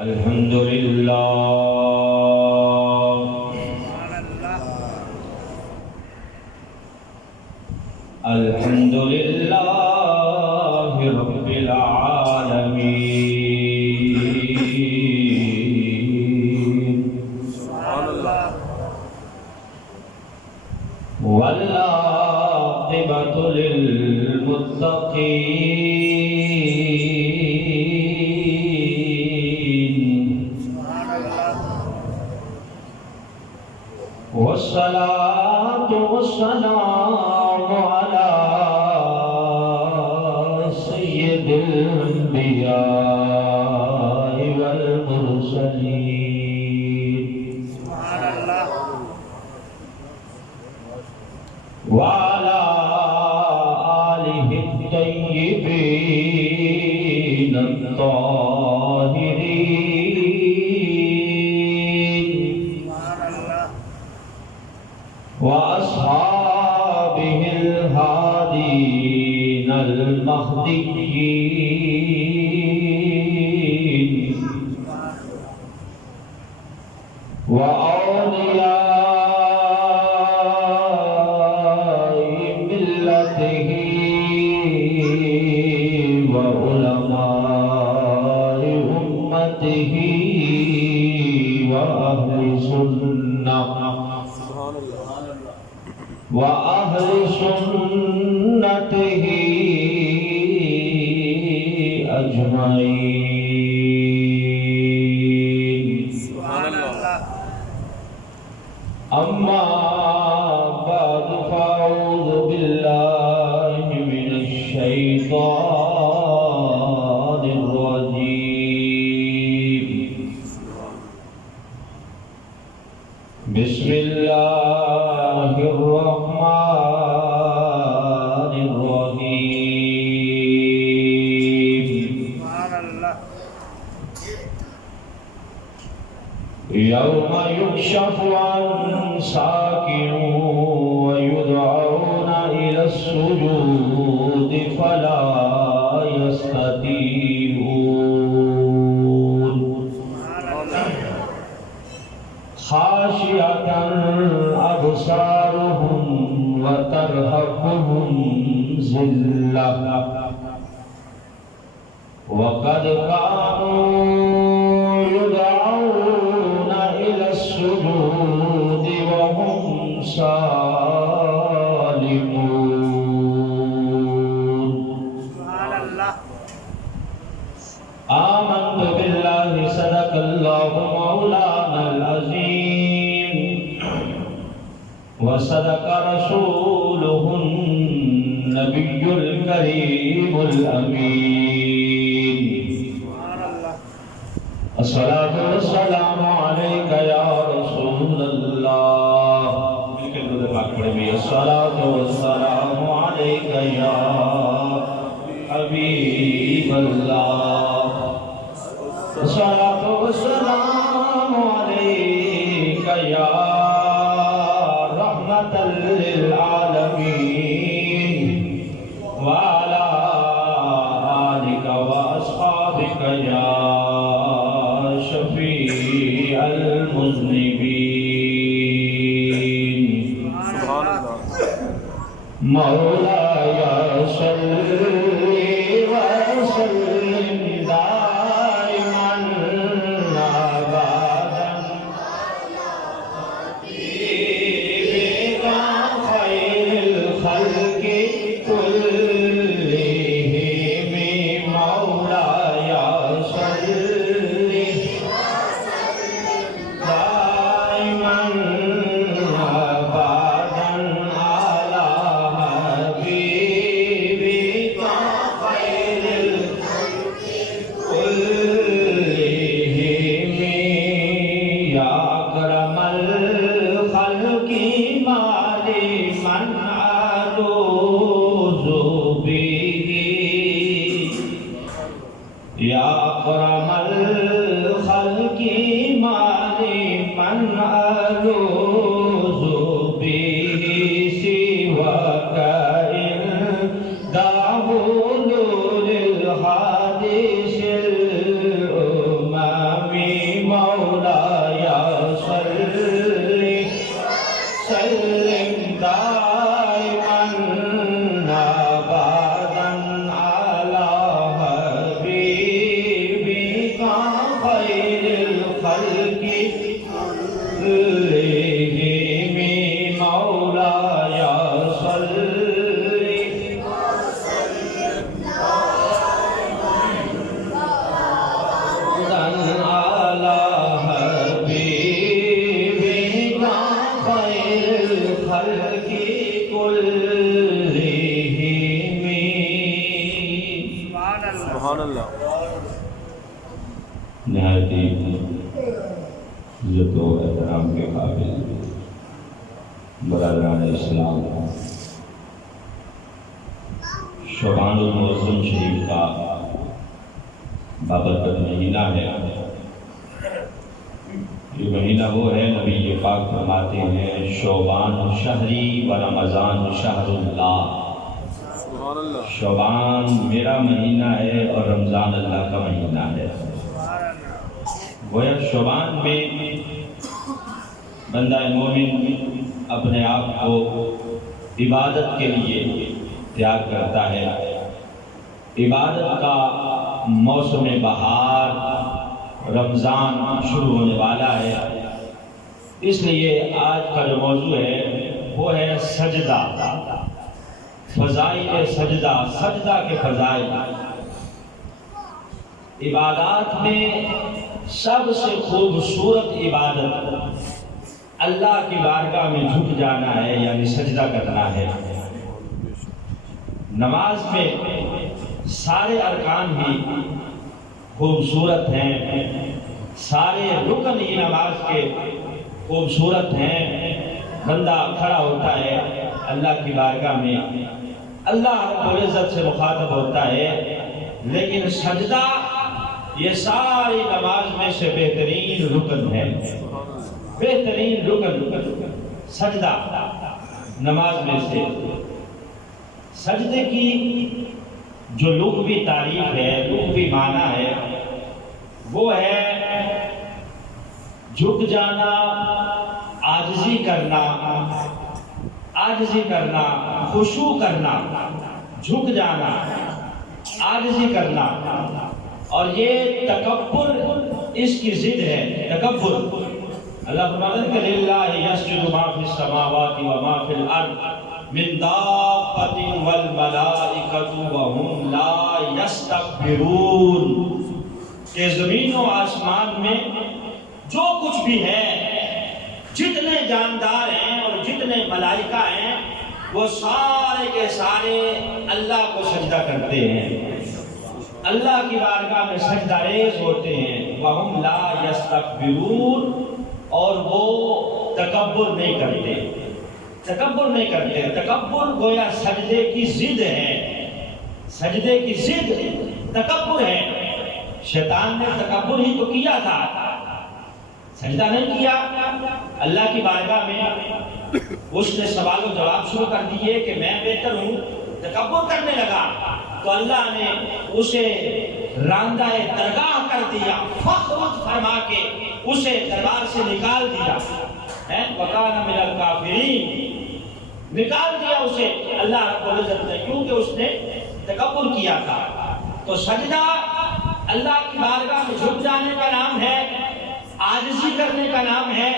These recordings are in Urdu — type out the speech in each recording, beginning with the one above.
الحمد لله الحمد لله رب العالمين والعاقبة للمتقين والصلاة والسلام على سيد الأنبياء والمرسلين وعلى آله الطيبين الطاهرين وأصحابه الهادين المهديين وأولياء ملته وعلماء أمته وأهل سنته أجمعين أما بعد فأعوذ بالله من الشيطان الرجيم بسم الله الرحمن الرحيم يوم يكشف عن ساق ويدعون إلى السجود فلا يستطيعون خاشعة أبصارهم وترهقهم ذلة وقد كانوا يدعون إلى السجود وهم سالمون آمنت بالله صدق الله مولانا العظيم وصدق رسوله النبي الكريم الأمين الصلاة والسلام عليك يا رسول الله الصلاة والسلام عليك يا حبيب الله الصلاة والسلام عليك يا رحمة للعالمين وعلى آلك وأصحابك يا شفيع المذنبين مولاي صل وسلم دائما أبدا حبيبك خير الخلق كلهم مولاي صل دائما أبدا على حبيبك خير الخلق كلهم يا أكرم الخلق ما لمن ألوذ به يا أكرم خير الخلق كلهم مولاي صل على حبيبك خير الخلق كلهم. سبحان اللہ. نہایت عزت و احترام کے قابل برادران اسلام، شعبان المعظم شریف کا بابرکت مہینہ ہے. یہ مہینہ وہ ہے، نبی پاک فرماتے ہیں شعبان شہری و رمضان شہر اللہ. شعبان میرا مہینہ ہے اور رمضان اللہ کا مہینہ ہے. گویا شعبان میں بندہ مومن اپنے آپ کو عبادت کے لیے تیار کرتا ہے. عبادت کا موسم بہار رمضان شروع ہونے والا ہے. اس لیے آج کا جو موضوع ہے وہ ہے سجدہ، فضائل سجدہ، سجدہ کے فضائل. عبادات میں سب سے خوبصورت عبادت اللہ کی بارگاہ میں جھک جانا ہے، یعنی سجدہ کرنا ہے. نماز میں سارے ارکان ہی خوبصورت ہیں، سارے رکن ہی نماز کے خوبصورت ہیں. بندہ کھڑا ہوتا ہے اللہ کی بارگاہ میں، اللہ رب العزت سے مخاطب ہوتا ہے، لیکن سجدہ یہ ساری نماز میں سے بہترین رکن ہے. بہترین رکن سجدہ نماز میں سے. سجدے کی جو لغوی تعریف ہے، لغوی معنی ہے، وہ ہے جھک جانا، عاجزی کرنا، خشوع کرنا. جھک جانا، عاجزی کرنا. اور یہ تکبر اس کی ضد ہے. تکبر اللہ فرماتا ہے کہ للہ یسجد ما فی السماوات و ما فی الارض من دابۃ والملائکۃ وهم لا یستکبرون. کہ زمین و آسمان میں جو کچھ بھی ہے، جتنے جاندار ہیں اور جتنے ملائکہ ہیں، وہ سارے کے سارے اللہ کو سجدہ کرتے ہیں، اللہ کی بارگاہ میں سجدہ ریز ہوتے ہیں. وَهُمْ لَا يَسْتَكْبِرُونَ. اور وہ تکبر نہیں کرتے. تکبر گویا سجدے کی ضد ہے. سجدے کی ضد تکبر ہے. شیطان نے تکبر ہی تو کیا تھا، سجدہ نہیں کیا. اللہ کی بارگاہ میں اس نے سوال و جواب شروع کر دیے کہ میں بہتر ہوں، تکبر کرنے لگا تو اللہ نے اسے راندہ درگاہ کر دیا، فخر فرما کے اسے دربار سے نکال دیا. وَكَانَ مِنَ الْكَافِرِينَ. نکال دیا اسے اللہ رب العزت نے، کیونکہ اس نے تکبر کیا تھا. تو سجدہ اللہ کی بارگاہ میں جھک جانے کا نام ہے، عاجزی کرنے کا نام ہے،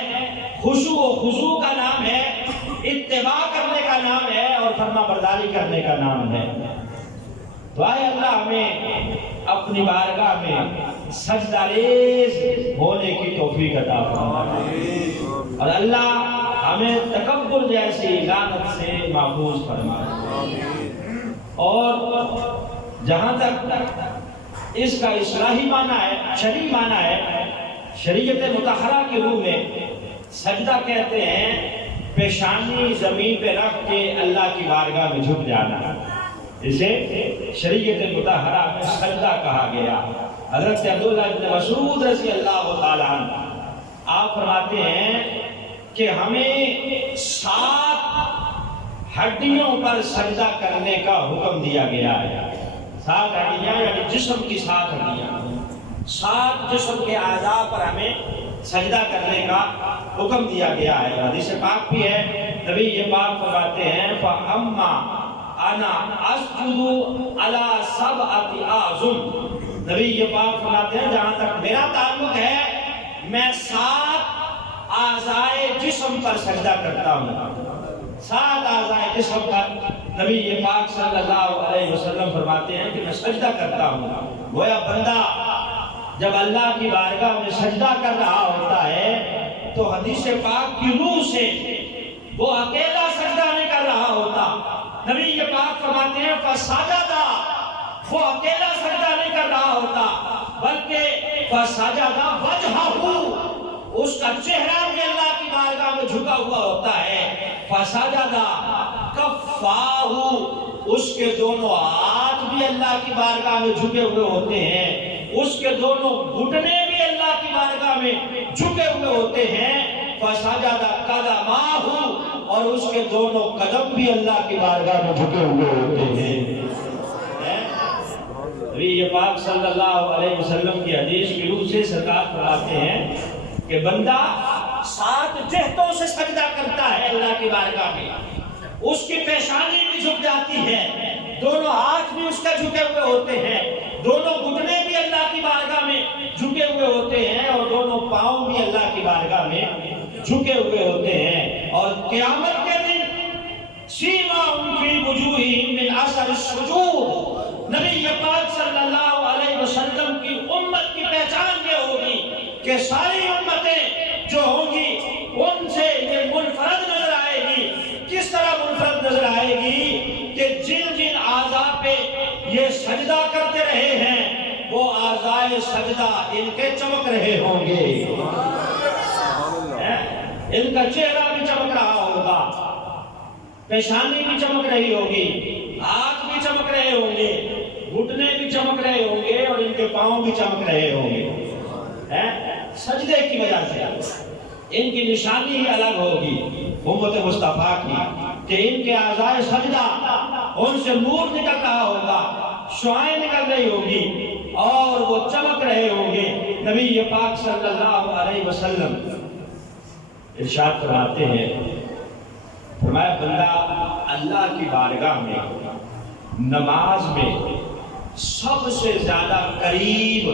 خشوع و خضوع کا نام ہے، اتباع کرنے کا نام ہے، اور فرما برداری کرنے کا نام ہے. دعائے اللہ ہمیں اپنی بارگاہ میں سجدہ ریز ہونے کی توفیق عطا فرمائے، اور اللہ ہمیں تکبر جیسی لعنت سے محفوظ فرمائے. اور جہاں تک اس کا اصلاحی معنی ہے، شرعی معنی ہے، شریعت مطہرہ کی روح میں سجدہ کہتے ہیں پیشانی زمین پہ رکھ کے اللہ کی بارگاہ میں جھک جانا. اسے شریعت مطہرہ میں سجدہ کہا گیا. حضرت عبداللہ بن مسعود رضی اللہ تعالیٰ عنہ آپ فرماتے ہیں کہ ہمیں 7 ہڈیوں پر سجدہ کرنے کا حکم دیا گیا ہے. 7 ہڈیاں یعنی جسم کی 7 ہڈیاں، 7 جسم کے اعضاء پر ہمیں سجدہ کرنے کا حکم دیا گیا ہے. حدیث پاک بھی ہے، نبی یہ پاک فرماتے ہیں فَأَمَّا أَنَا أَسْجُدُ عَلَى 7 أَعْظُمٍ. نبی یہ پاک فرماتے ہیں جہاں تک میرا تعلق ہے میں 7 اعضائے جسم پر سجدہ کرتا ہوں، 7 اعضائے جسم پر نبی یہ پاک صلی اللہ علیہ وسلم فرماتے ہیں کہ میں سجدہ کرتا ہوں۔ گویا بندہ جب اللہ کی بارگاہ میں سجدہ کر رہا ہوتا ہے تو حدیث پاک کی روح سے وہ اکیلا سجدہ نہیں کر رہا ہوتا۔ نبی یہ پاک فرماتے ہیں فسجدہ، وہ اکیلا سجدہ نہیں کر رہا ہوتا بلکہ فسجدہ وجہہ، اس کا چہرہ بھی اللہ کی بارگاہ میں جھکا ہوا ہوتا ہے۔ فسجدہ کفاہ، اس کے دونوں ہاتھ بھی اللہ کی بارگاہ میں جھکے ہوئے ہوتے ہیں، اس کے دونوں گھٹنے بھی اللہ کی بارگاہ میں جھکے ہوئے ہوتے ہیں۔ فسجدہ قدماہ، اور اس کے دونوں قدم بھی اللہ کی بارگاہ میں جھکے ہوئے ہوتے ہیں۔ نبی پاک صلی اللہ علیہ وسلم کی حدیث کی روح سے سرکار فرماتے ہیں کہ بندہ 7 جہتوں سے سجدہ کرتا ہے اللہ کی بارگاہ میں، اس کی پیشانی بھی جھک جاتی ہے، دونوں ہاتھ بھی اس کے جھکے ہوئے ہوتے ہیں، دونوں گھٹنے بھی اللہ کی بارگاہ میں جھکے ہوئے ہوتے ہیں، اور دونوں پاؤں بھی اللہ کی بارگاہ میں جھکے ہوئے ہوتے ہیں۔ اور قیامت کے دن سیماہم فی وجوہہم من اثر السجود، نبی پاک صلی اللہ علیہ وسلم کی امت کی پہچان یہ ہوگی کہ ساری امتیں جو ہوں گی ان سے یہ منفرد نظر آئے گی۔ کس طرح منفرد نظر آئے گی کہ جن جن اعضاء پہ یہ سجدہ کرتے رہے ہیں وہ اعضائے سجدہ ان کے چمک رہے ہوں گے، ان کا چہرہ بھی چمک رہا ہوگا، پیشانی بھی چمک رہی ہوگی، ہاتھ بھی چمک رہے ہوں گے، گھٹنے بھی چمک رہے ہوں گے، اور ان کے پاؤں بھی چمک رہے ہوں گے۔ سجدے کی وجہ سے ان کی نشانی ہی الگ ہوگی امت مصطفیٰ کی کہ ان کے اعضائے سجدہ ان سے نور نکل رہا ہوگا، شعائیں نکل رہی ہوگی اور وہ چمک رہے ہوں گے۔ نبی پاک صلی اللہ علیہ وسلم ارشاد فرماتے ہیں، فرمایا بندہ اللہ کی بارگاہ میں نماز میں سب سے زیادہ قریب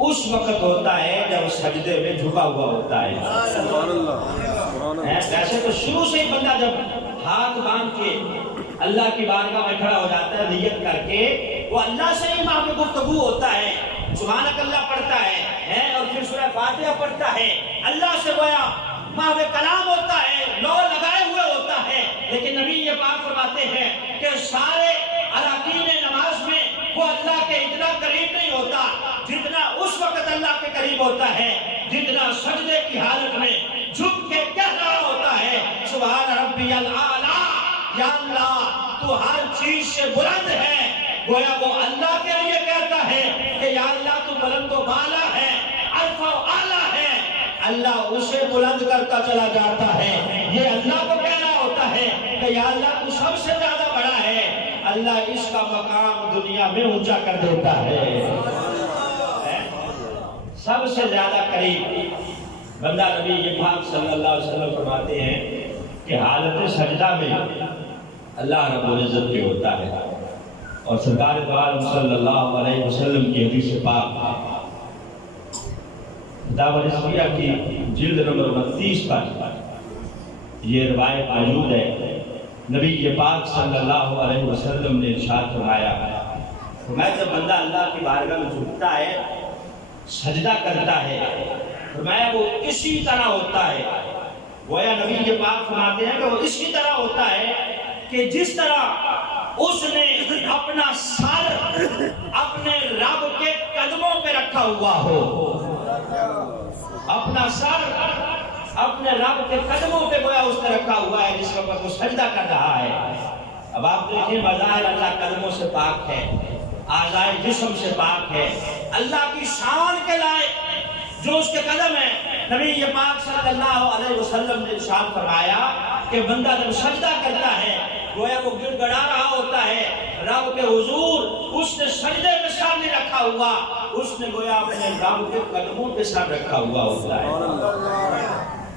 اس وقت ہوتا ہے جب سجدے میں جھکا ہوا ہوتا ہے۔ ایسے تو شروع سے ہی بندہ جب ہاتھ باندھ کے اللہ کی بارگاہ میں کھڑا ہو جاتا ہے نیت کر کے، وہ اللہ سے ہی وہاں پہ گفتگو ہوتا ہے، سبحانک اللہ پڑھتا ہے اور پھر سورہ فاتحہ پڑھتا ہے، اللہ سے گویا وہاں پہ کلام ہوتا ہے، لو لگائے ہوئے ہوتا ہے۔ لیکن نبی یہ بات فرماتے ہیں کہ سارے اراکین نماز میں وہ اللہ کے اتنا قریب نہیں ہوتا جتنا اس وقت اللہ کے قریب ہوتا ہے، جتنا سجدے کی حالت میں جھک کے کہہ رہا ہوتا ہے سبحان ربی الاعلیٰ، یا اللہ تو ہر چیز سے بلند ہے۔ گویا وہ اللہ کے لیے کہتا ہے کہ یا اللہ تو بلند و بالا ہے، عرف و اعلیٰ ہے، اللہ اسے بلند کرتا چلا جاتا ہے۔ یہ اللہ کو کہنا ہوتا ہے کہ یا اللہ تو سب سے زیادہ بڑا ہے، اللہ اس کا مقام دنیا میں اونچا کر دیتا ہے۔ سب سے زیادہ قریب بندہ نبی یہ پاک صلی اللہ علیہ وسلم فرماتے ہیں کہ حالت سجدہ میں اللہ رب العزت پہ ہوتا ہے۔ اور سرکار دو عالم صلی اللہ علیہ وسلم کی حدیث پاک کتاب الاسمیہ کی جلد نمبر 29 پر یہ روایت موجود ہے۔ نبی یہ پاک صلی اللہ علیہ وسلم نے ارشاد فرمایا، فرمایا جب بندہ اللہ کی بارگاہ میں جھکتا ہے، سجدہ کرتا ہے، فرمایا وہ اسی طرح ہوتا ہے، گویا نبی یہ پاک فرماتے ہیں کہ وہ اسی طرح ہوتا ہے کہ جس طرح اس نے اپنا سر اپنے رب کے قدموں پہ رکھا ہوا ہو، اپنا سر اپنے رب کے قدموں پہ گویا اس نے رکھا ہوا ہے جس وقت وہ سجدہ کر رہا ہے۔ اب آپ دیکھیں بظاہر اللہ قدموں سے پاک ہے، اعضائے جسم سے پاک ہے، اللہ کی شان کے لائق جو اس کے قدم ہیں۔ نبی یہ پاک صلی اللہ علیہ وسلم نے ارشاد فرمایا کہ بندہ جب سجدہ کرتا ہے گویا وہ گڑ گڑا رہا ہوتا ہے رب کے حضور، اس نے سجدے میں سر نہیں رکھا ہوا، اس نے گویا اپنے رب کے قدموں پہ سر رکھا ہوا ہوتا ہے۔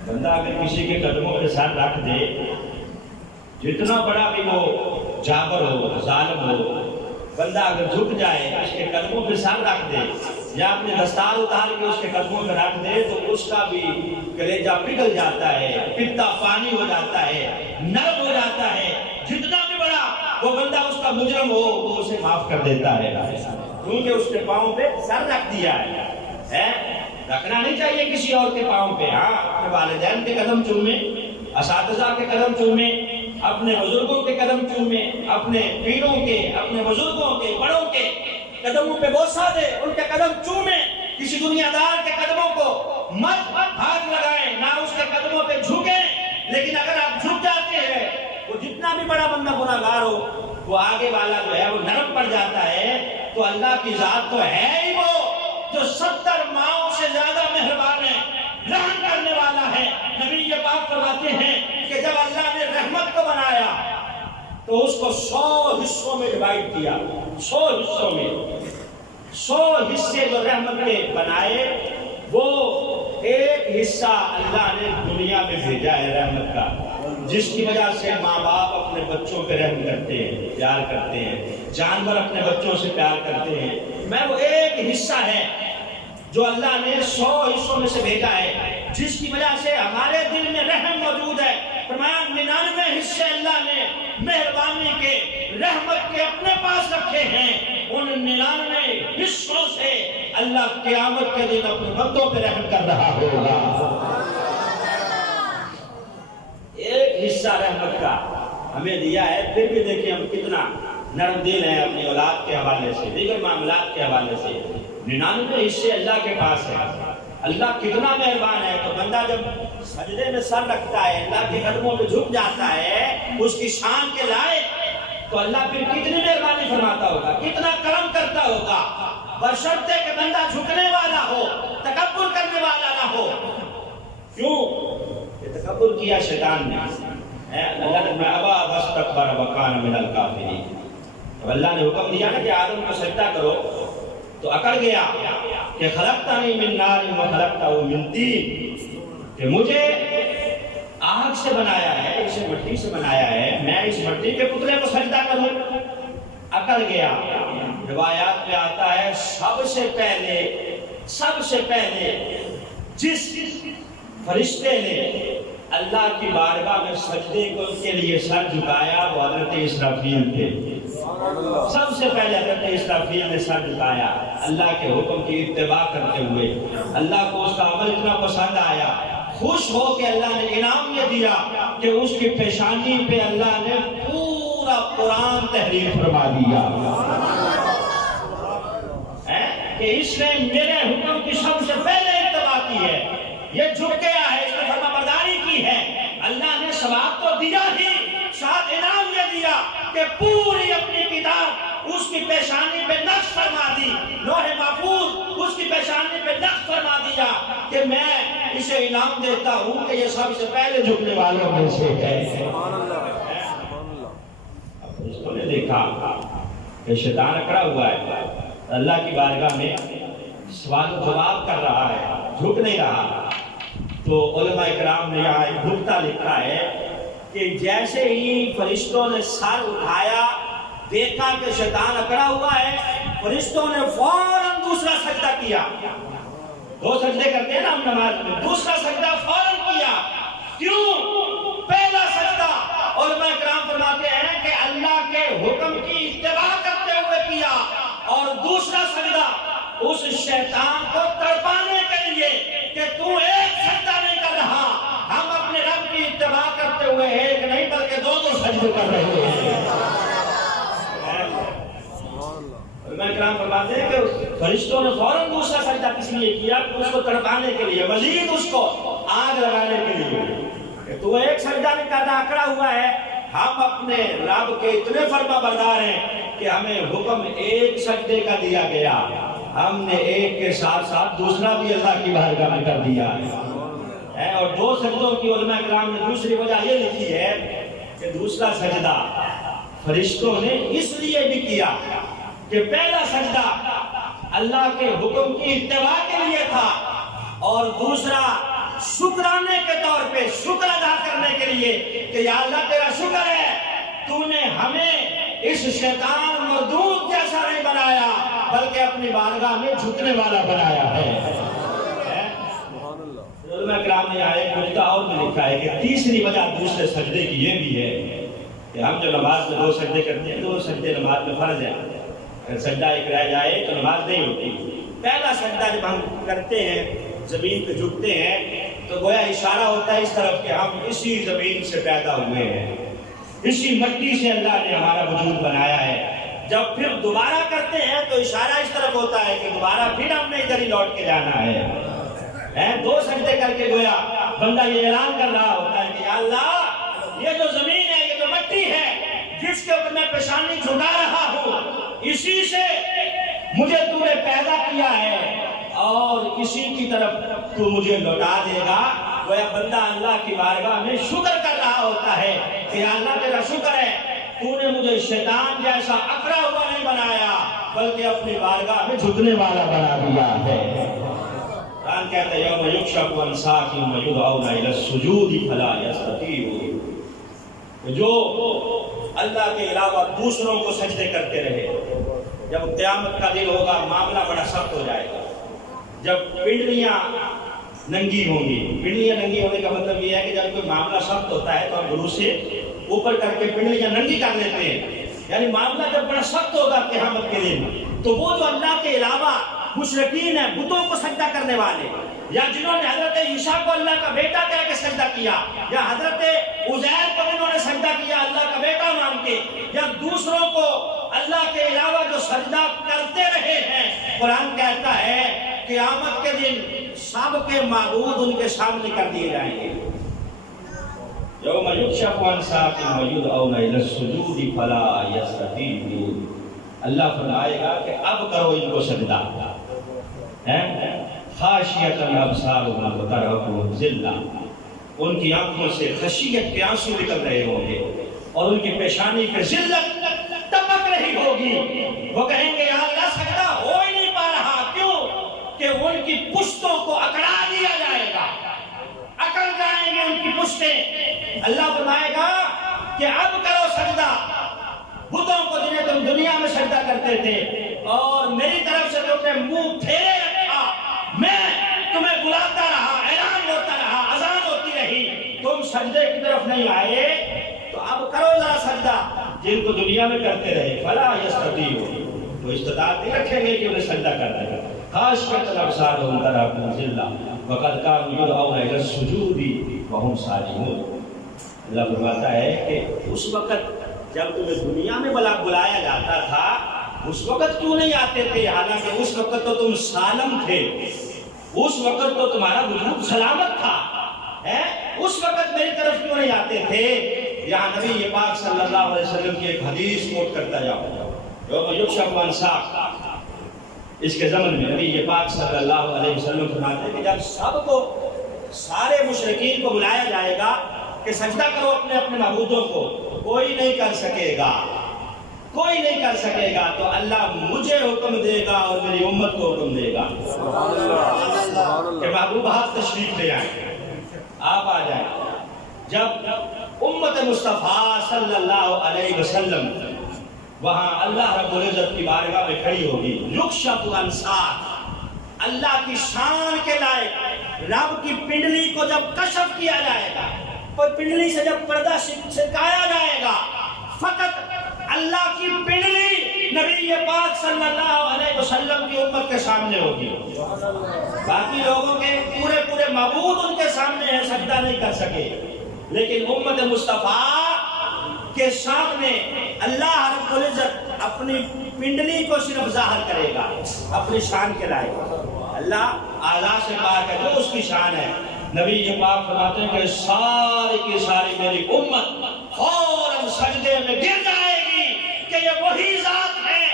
بندہ اگر کسی کے قدموں پہ سر رکھ دے، جتنا بڑا بھی وہ جابر ہو، ظالم ہو، بندہ اگر جھک جائے اس کے قدموں پہ سر رکھ دے یا اپنے دستار اتار کے اس کے قدموں پہ رکھ دے تو اس کا بھی کلیجہ پگھل جاتا ہے، پتا پانی ہو جاتا ہے، نرم ہو جاتا ہے۔ جتنا بھی بڑا وہ بندہ اس کا مجرم ہو وہ اسے معاف کر دیتا ہے، کیونکہ اس کے پاؤں پہ سر رکھ دیا ہے۔ رکھنا نہیں چاہیے کسی اور کے پاؤں پہ، ہاں اپنے والدین کے قدم چومیں، اساتذہ کے قدم چومیں، اپنے بزرگوں کے قدم چومیں، اپنے پیروں کے، اپنے بزرگوں کے، بڑوں کے قدموں پہ بوسہ دے، ان کے قدم چومیں۔ کسی دنیا دار کے قدموں کو مت ہاتھ لگائیں، نہ اس کے قدموں پہ جھکیں۔ لیکن اگر آپ جھک جاتے ہیں، وہ جتنا بھی بڑا بندہ گناہگار ہو، وہ آگے والا جو ہے وہ نرم پڑ جاتا ہے۔ تو اللہ کی ذات تو ہے ہی وہ جو 70 ماؤں سے زیادہ مہربان ہے، رحم کرنے والا ہے۔ نبی یہ بات فرماتے ہیں کہ جب اللہ نے رحمت کو بنایا تو اس کو 100 حصوں میں ڈیوائیڈ کیا، 100 حصوں میں۔ 100 حصے جو رحمت کے بنائے، وہ ایک حصہ اللہ نے دنیا میں بھیجا ہے رحمت کا، جس کی وجہ سے ماں باپ اپنے بچوں پہ رحم کرتے ہیں، پیار کرتے ہیں، جانور اپنے بچوں سے پیار کرتے ہیں۔ میں وہ ایک حصہ ہے جو اللہ نے 100 حصوں میں سے بھیجا ہے، جس کی وجہ سے ہمارے دل میں رحم موجود ہے۔ فرمایا 99 حصے اللہ نے مہربانی کے، رحمت کے اپنے پاس رکھے ہیں۔ ان 99 حصوں سے اللہ قیامت کے دن اپنے بندوں پہ رحم کر رہا ہوگا۔ ایک حصہ رحمت کا ہمیں دیا ہے، پھر بھی دیکھیں ہم کتنا نرم دل ہیں اپنی اولاد کے حوالے سے، دیگر معاملات کے حوالے سے۔ 99 حصے اللہ کے پاس ہے۔ اللہ کتنا مہربان ہے۔ تو بندہ جب سجدے میں سر رکھتا ہے، اللہ کے قدموں پہ جھک جاتا ہے اس کی شان کے لائق، تو اللہ پھر کتنی مہربانی فرماتا ہوگا، کتنا کرم کرتا ہوگا، بشرطے کہ بندہ جھکنے والا ہو، تکبر کرنے والا نہ ہو۔ کیوں؟ یہ تکبر کیا شیطان نے۔ اللہ نے ابا واستکبر وکان من الکافرین۔ تو اللہ نے حکم دیا نا کہ آدم کو سجدہ کرو، تو اکڑ گیا کہ خلقتنی من نار و خلقتہ من طین، کہ مجھے آگ سے بنایا ہے، اسے مٹی سے بنایا ہے، میں اس مٹی کے پتلے کو سجدہ کروں؟ اکڑ گیا۔ روایات میں آتا ہے سب سے پہلے جس فرشتے نے اللہ کی بارگاہ میں سجدے کے لیے سر جھکایا وہ حضرت اسرافیل تھے۔ سب سے پہلے حضرت اسرافیل نے سر جھکایا اللہ کے حکم کی اتباع کرتے ہوئے۔ اللہ کو اس کا عمل اتنا پسند آیا، خوش ہو کہ اللہ نے انعام یہ دیا کہ اس کی پیشانی پہ اللہ نے پورا قرآن تحریر فرما دیا کہ اس نے میرے حکم کی سب سے پہلے اتباع کی ہے، یہ جھک گیا ہے، اس نے فرما برداری کی ہے۔ اللہ نے ثواب تو دیا ہی، ساتھ انعام یہ دیا کہ پوری اپنی کتاب اس کی پیشانی پہ نقش فرما دی، لوح محفوظ اس کی پیشانی پہ نقش فرما دیا کہ میں اسے انعام دیتا ہوں کہ یہ سب سے پہلے جھکنے والوں میں سے ہے۔ اب اس کو نے دیکھا کہ شیطان اکڑا ہوا ہے، اللہ کی بارگاہ میں سوال و جواب کر رہا ہے، جھک نہیں رہا۔ تو علماء اکرام نے یہاں ایک نکتہ لکھا ہے کہ جیسے ہی فرشتوں نے سر اٹھایا، دیکھا کہ شیطان اکڑا ہوا ہے، فرشتوں نے فوراً دوسرا سجدہ کیا۔ 2 سجدے کرتے ہیں نا ہم نماز میں، دوسرا سجدہ فوراً کیا۔ کیوں؟ پہلا سجدہ علماء اکرام فرماتے ہیں کہ اللہ کے حکم کی اتباع کرتے ہوئے کیا، اور دوسرا سجدہ اس شیطان کو تڑپانے کے لیے کہ تو ایک سجدہ نہیں کر رہا، ہم اپنے رب کی اتباع کرتے ہوئے ایک نہیں بلکہ 2 سجدے کر رہے ہیں۔ علماء کرام فرماتے ہیں کہ فرشتوں نے فوراً دوسرا سجدہ کس لیے کیا؟ اس کو تڑپانے کے لیے، مزید اس کو آگ لگانے کے لیے کہ تو ایک سجدہ نہیں کر رہا، اکڑا ہوا ہے۔ ہم اپنے رب کے اتنے فرما بردار ہیں کہ ہمیں حکم ایک سجدے کا دیا گیا، ہم نے ایک کے ساتھ ساتھ دوسرا بھی اللہ کی بارگاہ میں کر دیا ہے۔ اور 2 سجدوں کی علماء کرام نے دوسری وجہ یہ لکھی ہے کہ دوسرا سجدہ فرشتوں نے اس لیے بھی کیا کہ پہلا سجدہ اللہ کے حکم کی اتباع کے لیے تھا، اور دوسرا شکرانے کے طور پہ شکر ادا کرنے کے لیے کہ یا اللہ تیرا شکر ہے تو نے ہمیں اس شیطان مردود جیسا نہیں بنایا بلکہ اپنی بارگاہ میں جھکنے والا بنایا ہے۔ علماء کرام نے آئے نکتہ اور بھی لکھا ہے کہ تیسری وجہ دوسرے سجدے کی یہ بھی ہے کہ ہم جو نماز میں 2 سجدے کرتے ہیں 2 سجدے نماز میں فرض ہے، اگر سجدہ ایک رہ جائے تو نماز نہیں ہوتی۔ پہلا سجدہ جب ہم کرتے ہیں زمین پہ جھکتے ہیں تو گویا اشارہ ہوتا ہے اس طرف کہ ہم اسی زمین سے پیدا ہوئے ہیں، اسی مٹی سے اللہ نے ہمارا وجود بنایا ہے۔ جب پھر دوبارہ کرتے ہیں تو اشارہ اس طرف ہوتا ہے کہ دوبارہ پھر ہم نے ادھر ہی لوٹ کے جانا ہے۔ 2 سجدے کر کے گویا بندہ یہ اعلان کر رہا ہوتا ہے کہ یا اللہ یہ جو زمین ہے، یہ جو مٹی ہے جس کے اوپر میں پیشانی جھکا رہا ہوں، اسی سے مجھے تو نے پیدا کیا ہے اور اسی کی طرف تو مجھے لوٹا دے گا۔ گویا بندہ اللہ کی بارگاہ میں شکر کر رہا ہوتا ہے کہ یا اللہ تیرا شکر ہے تو نے مجھے شیطان جیسا اکڑا ہوا نہیں بنایا بلکہ اپنی بارگاہ میں جھکنے والا بنا دیا ہے۔ قرآن کہتا ہے یوم یکشف عن ساق ویدعون الی السجود فلا یستطیعون، جو اللہ کے علاوہ دوسروں کو سجدے کرتے رہے، جب قیامت کا دن ہوگا معاملہ بڑا سخت ہو جائے گا، جب پنڈلیاں ننگی ہوں گی۔ پنڈلیاں ننگی ہونے کا مطلب یہ ہے کہ جب کوئی معاملہ سخت ہوتا ہے تو ہم گرو سے اوپر کر کے پنڈلیاں ننگی کر لیتے ہیں، یعنی معاملہ جب بڑا سخت ہوگا قیامت کے دن تو وہ جو اللہ کے علاوہ مشرکین ہیں، بتوں کو سجدہ کرنے والے، یا جنہوں نے حضرت عیسیٰ کو اللہ کا بیٹا کہہ کے سجدہ کیا، یا حضرت عزیر کو جنہوں نے سجدہ کیا اللہ کا بیٹا مان کے، یا دوسروں کو اللہ کے علاوہ جو سجدہ کرتے رہے ہیں، قرآن کہتا ہے قیامت کے دن سب کے معبود ان کے سامنے کر دیے جائیں گے۔ یوم یکشف عن ساق ویدعون الی السجود فلا یستطیعون، اللہ فرمائے گا کہ اب کرو ان کو سجدہ۔ خاشیۃ ابصارهم وترهقهم ذلہ، ان کی آنکھوں سے خشیت کے آنسو نکل رہے ہوں گے اور ان کی پیشانی پہ ذلت ٹپک رہی ہوگی۔ وہ کہیں گے یا اللہ سجدہ ہو ہی نہیں پا رہا، کیوں کہ ان کی پشتوں کو اکڑا دیا جائے گا، اکڑ جائیں گے ان کی پشتیں۔ اللہ فرمائے گا کہ اب کرو سجدہ بتوں کو جنہیں تم دنیا میں سجدہ کرتے تھے اور میری طرف سے تم نے منہ پھیرے رکھا، میں تمہیں بلاتا رہا، اعلان ہوتا رہا، اذان ہوتی رہی، تم سجدے کی طرف نہیں آئے، تو اب کرو ذرا سجدہ جن کو دنیا میں کرتے رہے۔ فلا یستطیعون، تو استطاعت نہیں رکھیں گے کہ انہیں سجدہ کر دیں۔ خاشعۃ ابصارهم ترهقهم ذلہ وقد كانوا يدعون الى السجود وهم سالمون۔ اللہ فرماتا ہے کہ اس وقت جب تمہیں دنیا میں بلایا جاتا تھا اس وقت کیوں نہیں آتے تھے، حالانکہ اس وقت تو تم سالم تھے، اس وقت تو تمہارا وجود سلامت تھا، اس وقت میری طرف کیوں نہیں آتے تھے۔ یہاں نبی پاک صلی اللہ علیہ وسلم کی ایک حدیث کوٹ کرتا جاؤ، یوم یکشف عن ساق، اس کے زمن میں نبی پاک صلی اللہ علیہ وسلم فرماتے ہیں کہ جب سب کو، سارے مشرکین کو بلایا جائے گا کہ سجدہ کرو اپنے اپنے معبودوں کو، کوئی نہیں کر سکے گا، کوئی نہیں کر سکے گا، تو اللہ مجھے حکم دے گا اور میری امت کو حکم دے گا کہ محبوب ہاتھ تشریف لے آئیں، آپ آ جائیں۔ جب امت مصطفیٰ صلی اللہ علیہ وسلم وہاں اللہ رب العزت کی بارگاہ میں کھڑی ہوگی، یکشف عن ساق، اللہ کی شان کے لائق رب کی پنڈلی کو جب کشف کیا جائے گا، پنڈلی سے جب پردہ چھکایا جائے گا، فقط اللہ کی پنڈلی نبی پاک صلی اللہ علیہ وسلم کی امت کے سامنے ہوگی، باقی لوگوں کے پورے پورے معبود ان کے سامنے ہیں، سجدہ نہیں کر سکے، لیکن امت مصطفیٰ کے سامنے اللہ رب العزت اپنی پنڈلی کو صرف ظاہر کرے گا اپنی شان کے لائق۔ اللہ اعلیٰ سے پاک ہے، جو اس کی شان ہے۔ نبی یہ پاک فرماتے ہیں کہ ساری کی ساری میری امت فوراً سجدے میں گر جائے گی کہ یہ وہی ذات ہے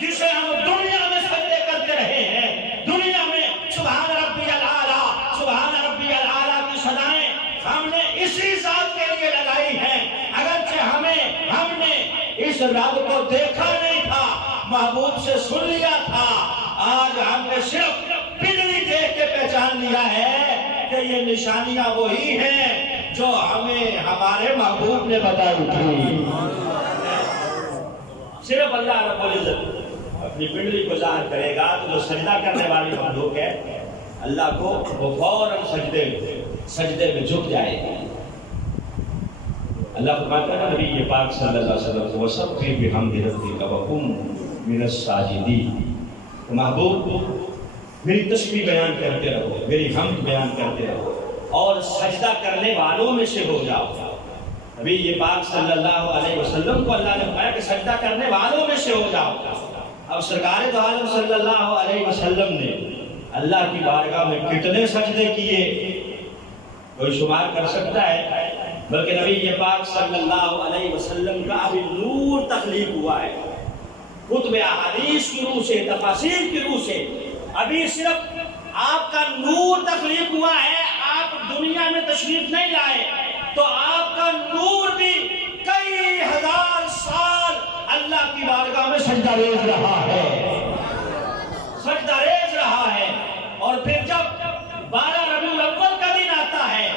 جسے ہم دنیا میں سجدے کرتے رہے ہیں، دنیا میں سبحان ربی الاعلیٰ سبحان ربی الاعلیٰ کی صدائیں ہم نے اسی ذات کے لیے لگائی ہیں، اگرچہ ہم نے اس رب کو دیکھا نہیں تھا، محبوب سے سن لیا تھا، آج ہم نے صرف پنڈلی دیکھ کے پہچان لیا ہے کہ یہ نشانیاں وہی ہیں جو ہمیں ہمارے محبوب نے بتائی تھی۔ صرف اللہ رب العزت اپنی پنڈلی کو ظاہر کرے گا تو جو سجدہ کرنے والی مخلوق ہے اللہ کو وہ فوراً سجدے میں جھک جائے گا. اللہ فرماتا ہے نبی پاک صلی اللہ علیہ وسلم کو وَسَبِّحْ بِحَمْدِ رَبِّكَ وَكُن مِنَ السَّاجِدِينَ. محبوب میری تسبیح بیان کرتے رہو, میری حمد بیان کرتے رہو اور سجدہ کرنے والوں میں سے ہو جاؤ. نبی پاک صلی اللہ علیہ وسلم کو اللہ نے فرمایا کہ سجدہ کرنے والوں میں سے ہو جاؤ. اب سرکار دو عالم صلی اللہ علیہ وسلم نے اللہ کی بارگاہ میں کتنے سجدے کیے کوئی شمار کر سکتا ہے؟ بلکہ نبی پاک صلی اللہ علیہ وسلم کا ابھی نور تخلیق ہوا ہے, کتب احادیث کی روح سے, تفاسیر کی روح سے ابھی صرف آپ کا نور تخلیق ہوا ہے. آپ دنیا میں تشریف نہیں لائے تو آپ کا نور بھی کئی ہزار سال اللہ کی بارگاہ میں سجدہ ریز رہا ہے, سجدہ ریز رہا ہے. اور پھر جب 12 ربیع الاول کا دن آتا ہے,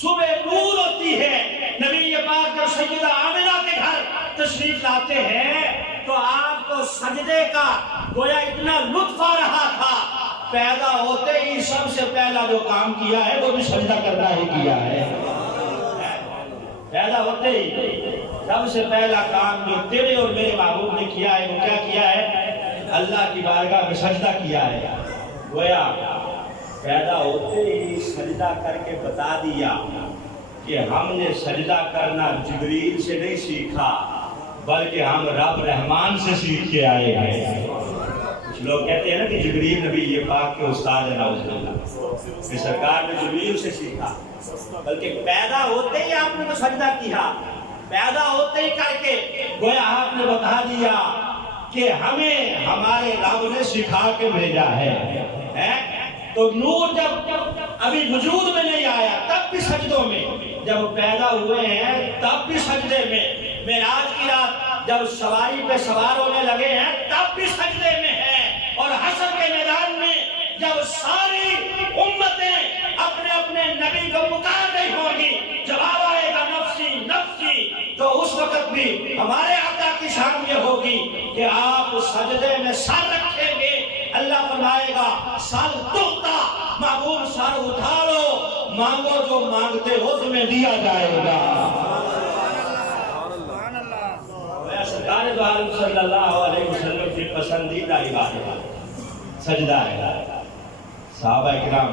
صبح نور ہوتی ہے, نبی پاک جب سیدہ آمنہ کے گھر تشریف لاتے ہیں تو آپ کو سجدے کا گویا اتنا لطف آ رہا تھا, پیدا ہوتے ہی سب سے پہلا جو کام کیا ہے وہ بھی سجدہ کرنا ہی کیا ہے. پیدا ہوتے ہی سب سے پہلا کام جو تیرے اور میرے محبوب نے کیا ہے وہ کیا کیا ہے؟ اللہ کی بارگاہ میں سجدہ کیا ہے. گویا پیدا ہوتے ہی سجدہ کر کے بتا دیا کہ ہم نے سجدہ کرنا جبریل سے نہیں سیکھا بلکہ ہم رب رحمان سے سیکھ کے آئے ہیں. کچھ لوگ کہتے ہیں نا کہ جبریل نبی پاک کے استاد ہیں, نعوذ باللہ, کہ سرکار نے جبریل سے سیکھا, بلکہ پیدا ہوتے ہی آپ نے تو سجدہ کیا. پیدا ہوتے ہی کر کے گویا آپ نے بتا دیا کہ ہمیں ہمارے رب نے سکھا کے بھیجا ہے. تو نور جب ابھی وجود میں نہیں آیا تب بھی سجدوں میں, جب پیدا ہوئے ہیں تب بھی سجدے میں, معراج کی رات جب سواری پہ سوار ہونے لگے ہیں تب بھی سجدے میں ہیں, اور حشر کے میدان میں جب ساری امتیں اپنے اپنے نبی کو پکار رہی ہوں گی, جواب آئے گا نفسی نفسی, تو اس وقت بھی ہمارے آقا کی شان یہ ہوگی کہ آپ سجدے میں سر رکھیں گے. اللہ فرمائے گا سر دکھتا, محبوب سر اٹھارو, مانگو جو مانگتے ہو تمہیں دیا جائے گا. سرکار دو عالم صلی اللہ علیہ وسلم کی پسندیدہ عبادت سجدہ ہے. صحابہ کرام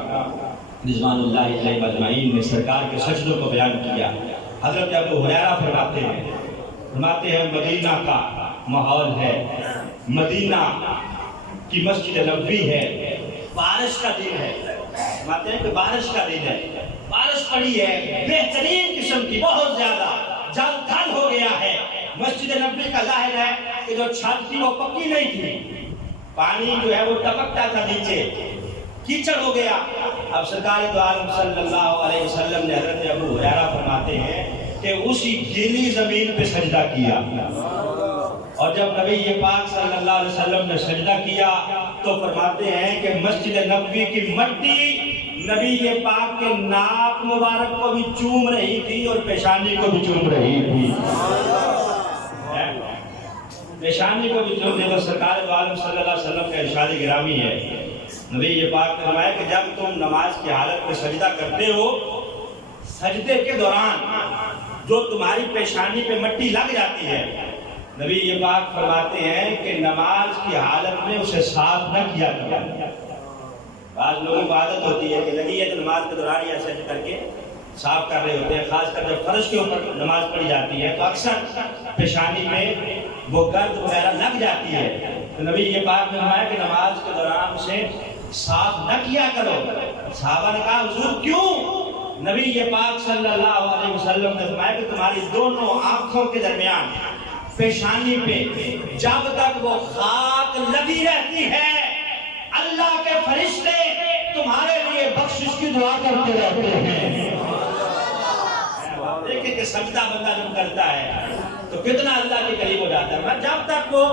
رضوان اللہ علیہ مجمعین نے سرکار کے سجدوں کو بیان کیا. حضرت ابو ہریرہ فرماتے ہیں مدینہ کا ماحول ہے, مدینہ کی مسجد نبوی ہے, بارش کا دن ہے, فرماتے ہیں کہ بارش کا دن ہے, بارش پڑی ہے بہترین قسم کی, بہت زیادہ جل تھل ہو گیا ہے. مسجد نبوی کا ظاہر ہے کہ جو چھت تھی وہ پکی نہیں تھی, پانی جو ہے وہ ٹپکتا تھا نیچے, کیچڑ ہو گیا. اب سرکار دو عالم صلی اللہ علیہ وسلم نے حضرت ابو ہریرہ فرماتے ہیں کہ اسی گیلی زمین پہ سجدہ کیا, اور جب نبی پاک صلی اللہ علیہ وسلم نے سجدہ کیا تو فرماتے ہیں کہ مسجد نبوی کی مٹی نبی پاک کے ناک مبارک کو بھی چوم رہی تھی اور پیشانی کو بھی چوم رہی تھی. پیشانی کو بھی چوم رہی. سرکار دو عالم صلی اللہ علیہ وسلم کا ارشاد گرامی ہے, نبی پاک نے فرمایا کہ جب تم نماز کی حالت میں سجدہ کرتے ہو, سجدے کے دوران جو تمہاری پیشانی پہ مٹی لگ جاتی ہے, نبی پاک فرماتے ہیں کہ نماز کی حالت میں اسے صاف نہ کیا کرو. بعض لوگوں کو عادت ہوتی ہے کہ لگی ہے تو نماز کے دوران یا سجدہ کر کے صاف کر رہے ہوتے ہیں, خاص کر جب فرش کے اوپر نماز پڑھی جاتی ہے تو اکثر پیشانی میں وہ گرد وغیرہ لگ جاتی ہے. تو نبی پاک نے فرمایا کہ نماز کے دوران اسے صاف نہ کیا کرو. صحابہ نے کہا حضور کیوں؟ نبی پاک صلی اللہ علیہ وسلم نے فرمایا کہ تمہاری دونوں آنکھوں کے درمیان پیشانی پہ جب تک وہ خاک لگی رہتی ہے اللہ کے فرشتے تمہارے لیے بخشش کی دعا کرتے رہتے ہیں. دیکھیں کہ سجدہ بندہ جب کرتا ہے تو کتنا اللہ کے قریب ہو جاتا ہے. جب تک وہ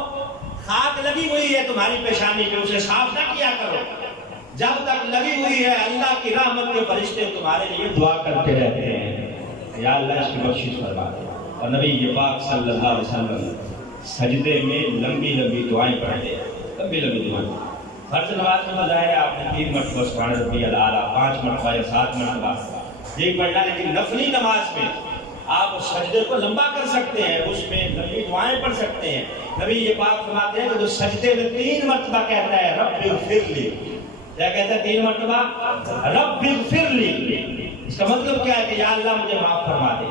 خاک لگی ہوئی ہے تمہاری پیشانی پہ اسے صاف نہ کیا کرو, جب تک لگی ہوئی ہے اللہ کی رحمت کے فرشتے تمہارے لیے دعا کرتے رہتے ہیں یا اللہ اس کی بخشش فرما دے. اور نبی پاک صلی اللہ علیہ وسلم سجدے میں لمبی لمبی دعائیں پڑھتے ہیں، لمبی لمبی دعائیں۔ فرض نماز میں ظاہر ہے آپ نے 3 مرتبہ سبحان ربی الاعلیٰ، 5 مرتبہ یا 7 مرتبہ یہ پڑھنا، لیکن نفلی نماز میں آپ سجدے کو لمبا کر سکتے ہیں، اس میں لمبی دعائیں پڑھ سکتے ہیں۔ نبی یہ بات فرماتے ہیں کہ جو سجدے میں 3 مرتبہ کہتا ہے رب اغفر لی، کیا کہتا ہے 3 مرتبہ؟ رب اغفر لی۔ اس کا مطلب کیا ہے کہ یا اللہ مجھے معاف فرما دے،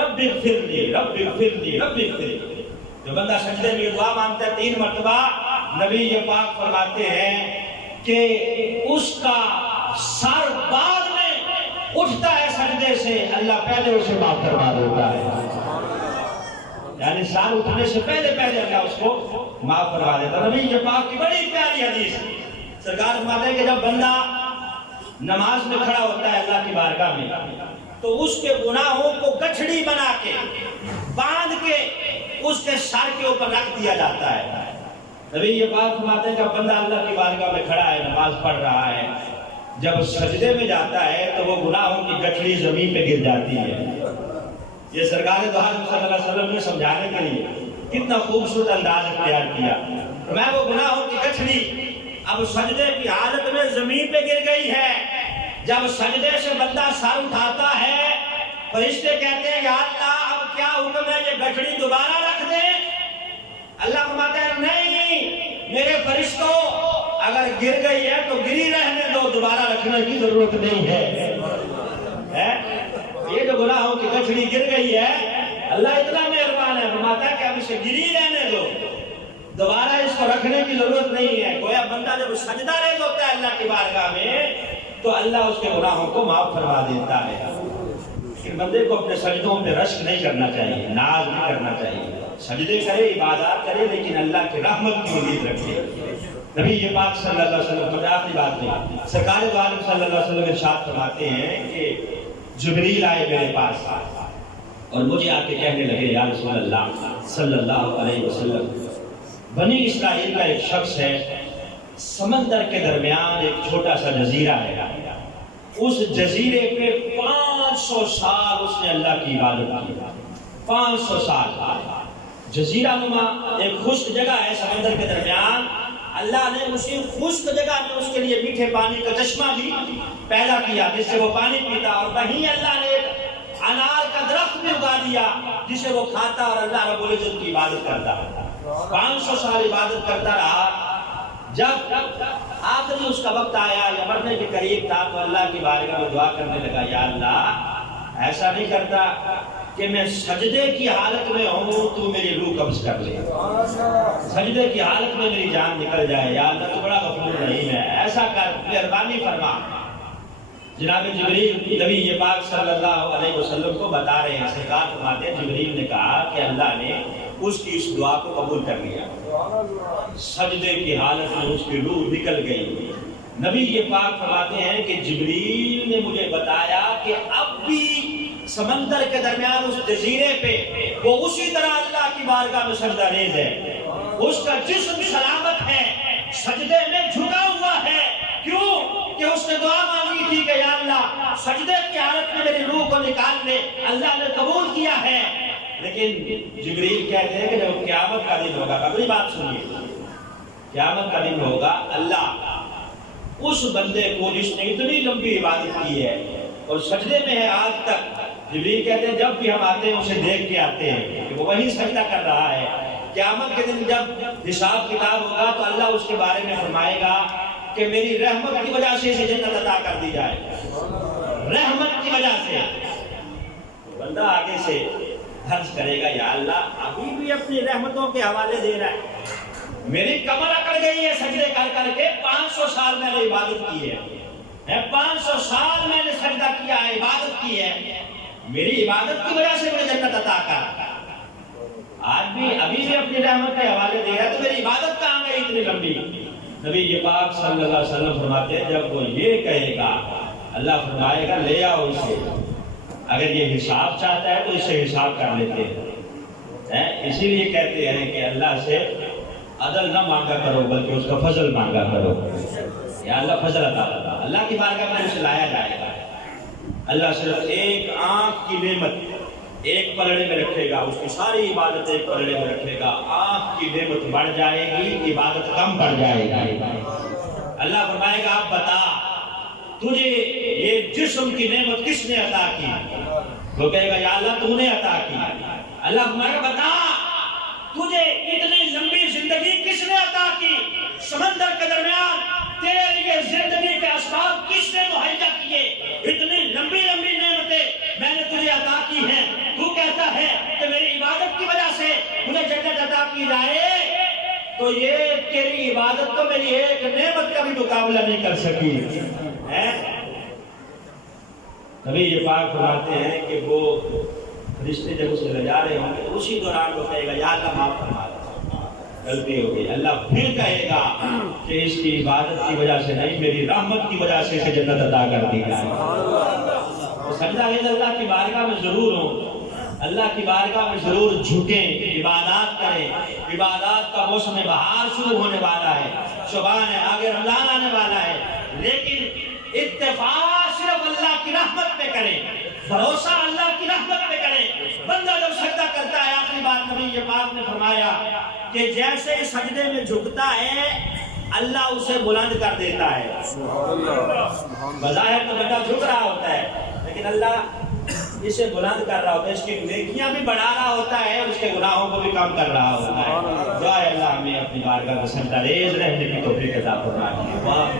رب اغفر لی، رب اغفر لی، رب اغفر لی۔ جو بندہ سجدے میں دعا مانگتا ہے 3 مرتبہ، نبی یہ پاک فرماتے ہیں کہ اس کا سر بعد میں اٹھتا ہے سجدے سے، اللہ پہلے اسے معاف کروا دیتا ہے، یعنی سر اٹھنے سے پہلے اللہ اس کو معاف کروا دیتا ہے۔ نبی یہ پاک کی بڑی پیاری حدیث، سرکار فرماتے ہیں کہ جب بندہ نماز میں کھڑا ہوتا ہے اللہ کی بارگاہ میں، تو اس کے گناہوں کو گٹھڑی بنا کے باندھ کے اس کے سر کے اوپر رکھ دیا جاتا ہے۔ نبی یہ بات فرماتے ہیں کہ بندہ اللہ کی بارگاہ میں کھڑا ہے، نماز پڑھ رہا ہے، جب سجدے میں جاتا ہے تو وہ گناہوں کی گٹھڑی زمین پہ گر جاتی ہے۔ یہ سرکار دو عالم صلی اللہ علیہ وسلم نے سمجھانے کے لیے کتنا خوبصورت انداز اختیار کیا۔ میں وہ گناہوں کی گٹھڑی اب سجدے کی حالت میں زمین پہ گر گئی ہے، جب سجدے سے بندہ سر اٹھاتا ہے فرشتے کہتے ہیں یا اللہ اب کیا حکم ہے، یہ گٹھڑی دوبارہ رکھ دیں؟ اللہ فرماتا ہے نہیں میرے فرشتوں، اگر گر گئی ہے تو گری رہنے دو، دوبارہ رکھنے کی ضرورت نہیں ہے۔ یہ جو گناہوں کی گٹھڑی گر گئی ہے، اللہ اتنا مہربان ہے، فرماتا ہے کہ اب اسے گری رہنے دو، دوبارہ اس کو رکھنے کی ضرورت نہیں ہے۔ گویا بندہ جب سجدہ ریز ہوتا ہے اللہ کی بارگاہ میں تو اللہ اس کے گناہوں کو معاف فرما دیتا ہے۔ لیکن بندے کو اپنے سجدوں پہ رشک نہیں کرنا چاہیے، ناز نہیں کرنا چاہیے، سجدے کرے، عبادات کرے، لیکن اللہ کی رحمت کی امید رکھے۔ نبی یہ پاک صلی اللہ علیہ وسلم کی آخری بات نہیں، سرکار دو عالم صلی اللہ علیہ وسلم ارشاد فرماتے ہیں کہ جبریل آئے میرے پاس اور مجھے آ کے کہنے لگے یا رسول اللہ صلی اللہ علیہ وسلم، بنی اسرائیل کا ایک شخص ہے، سمندر کے درمیان ایک چھوٹا سا جزیرہ ہے، اس جزیرے پہ 500 سال اس نے اللہ کی عبادت کی، 500 سال۔ جزیرہ نما ایک خشک جگہ ہے سمندر کے درمیان، اللہ نے اسی خشک جگہ میں اس کے لیے میٹھے پانی کا چشمہ بھی پیدا کیا جس سے وہ پانی پیتا، اور وہیں اللہ نے ایک انار کا درخت بھی اگا دیا جسے وہ کھاتا اور اللہ رب العزت کی عبادت کرتا۔ 500 سال عبادت کرتا رہا، جب آخری اس کا وقت آیا یا مرنے کے قریب تھا تو اللہ کی بارگاہ میں دعا کرنے لگا یا اللہ ایسا نہیں کرتا کہ میں سجدے کی حالت میں ہوں تو میری روح قبض کر لے، سجدے کی حالت میں میری جان نکل جائے، یا اللہ تو بڑا غفور رحیم ہے، ایسا کر مہربانی فرما۔ جناب جبریل نبی یہ پاک صلی اللہ علیہ وسلم کو بتا رہے ہیں، سرکار فرماتے ہیں جبریل نے کہا کہ اللہ نے اس کی اس دعا کو قبول کر لیا، سجدے کی حالت میں اس کی روح نکل گئی۔ نبی یہ پاک فرماتے ہیں کہ جبریل نے مجھے بتایا کہ اب بھی سمندر کے درمیان اس جزیرے پہ وہ اسی طرح اللہ کی بارگاہ میں سجدہ ریز ہے، اس کا جسم سلامت ہے، سجدے میں جھکا ہوا ہے۔ کیوں کہ اس نے دعا مانگی تھی کہ یا اللہ سجدے کی حالت میں میری روح کو نکال لے، اللہ نے قبول کیا ہے۔ لیکن جبریل کہتے ہیں کہ جب قیامت کا دن ہوگا، اگلی بات سنیے، قیامت کا دن ہوگا، اللہ اس بندے کو جس نے اتنی لمبی عبادت کی ہے اور سجدے میں ہے آج تک، جبریل کہتے ہیں جب بھی ہم آتے ہیں اسے دیکھ کے آتے ہیں کہ وہ وہی سجدہ کر رہا ہے۔ قیامت کے دن جب حساب کتاب ہوگا تو اللہ اس کے بارے میں فرمائے گا کہ میری رحمت کی وجہ سے اسے جنت عطا کر دی جائے، رحمت کی وجہ سے۔ بندہ آگے سے عرض کرے گا یا اللہ ابھی بھی اپنی رحمتوں کے حوالے دے رہا ہے، میری کمر اکڑ گئی ہے سجدے کر کر کے، 500 سال میں نے عبادت کی ہے، 500 سال میں نے سجدہ کیا ہے، عبادت کی ہے، میری عبادت کی وجہ سے مجھے جنت عطا کر۔ آج بھی ابھی بھی اپنی رحمت کے حوالے دے رہا ہے تو میری عبادت کہاں گئی اتنی لمبی؟ نبی یہ پاک صلی اللہ علیہ وسلم فرماتے ہیں جب وہ یہ کہے گا اللہ فرمائے گا لے آؤ اسے، اگر یہ حساب چاہتا ہے تو اسے حساب کر لیتے ہیں۔ اسی لیے کہتے ہیں کہ اللہ سے عدل نہ مانگا کرو بلکہ اس کا فضل مانگا کرو، یا اللہ فضل عطا کرتا، اللہ کی بارگاہ میں اسے لایا جائے گا۔ اللہ صرف ایک آنکھ کی نعمت، ایک پلڑے میں رکھے گا، اس کی ساری عبادت ایک پلڑے میں رکھے گا، آپ کی نعمت بڑھ جائے گی، عبادت کم پڑ جائے گی۔ اللہ فرمائے گا اب بتا تجھے یہ جسم کی نعمت کس نے عطا کی؟ وہ کہے گا یا اللہ تو نے عطا کی۔ اللہ فرمائے گا بتا تجھے اتنی لمبی زندگی کس نے عطا کی؟ سمندر کے درمیان تیرے لیے زندگی کے اسباب کس نے مہیا کیے؟ اتنی لمبی لمبی نعمتیں میں نے تجھے عطا کی ہیں، تو کہتا ہے کہ میری عبادت کی وجہ سے مجھے جنت عطا کی جائے، تو یہ تیری عبادت تو میری ایک نعمت کا بھی مقابلہ نہیں کر سکی ہے۔ کبھی یہ پاک فرماتے ہیں کہ وہ فرشتے جب اسے لے جا رہے ہوں گے اسی دوران وہ کہے گا یا اللہ معاف فرما غلطی ہو گئی، اللہ پھر کہے گا کہ اس کی عبادت کی وجہ سے نہیں، میری رحمت کی وجہ سے اسے جنت عطا کر دی جائے۔ سجدہ اللہ کی بارگاہ میں ضرور ہوں، اللہ کی بارگاہ میں ضرور جھکیں، عبادات کریں۔ عبادات کا موسم بہار شروع ہونے والا ہے، شعبان ہے، آگے رمضان آنے والا ہے، لیکن اتفاق صرف اللہ کی رحمت پہ کریں، بھروسہ اللہ کی رحمت پہ کریں۔ بندہ جب سجدہ کرتا ہے، آخری بات نبی پاک نے فرمایا کہ جیسے سجدے میں جھکتا ہے اللہ اسے بلند کر دیتا ہے۔ بظاہر تو بندہ جھک رہا ہوتا ہے لیکن اللہ اسے بلند کر رہا ہوتا ہے، اس کی نیکیاں بھی بڑھا رہا ہوتا ہے اور اس کے گناہوں کو بھی کم کر رہا ہوتا ہے۔ دعا اللہ ہمیں اپنی بارگاہ میں سجدہ ریز رہنے کی توفیق عطا فرمائے۔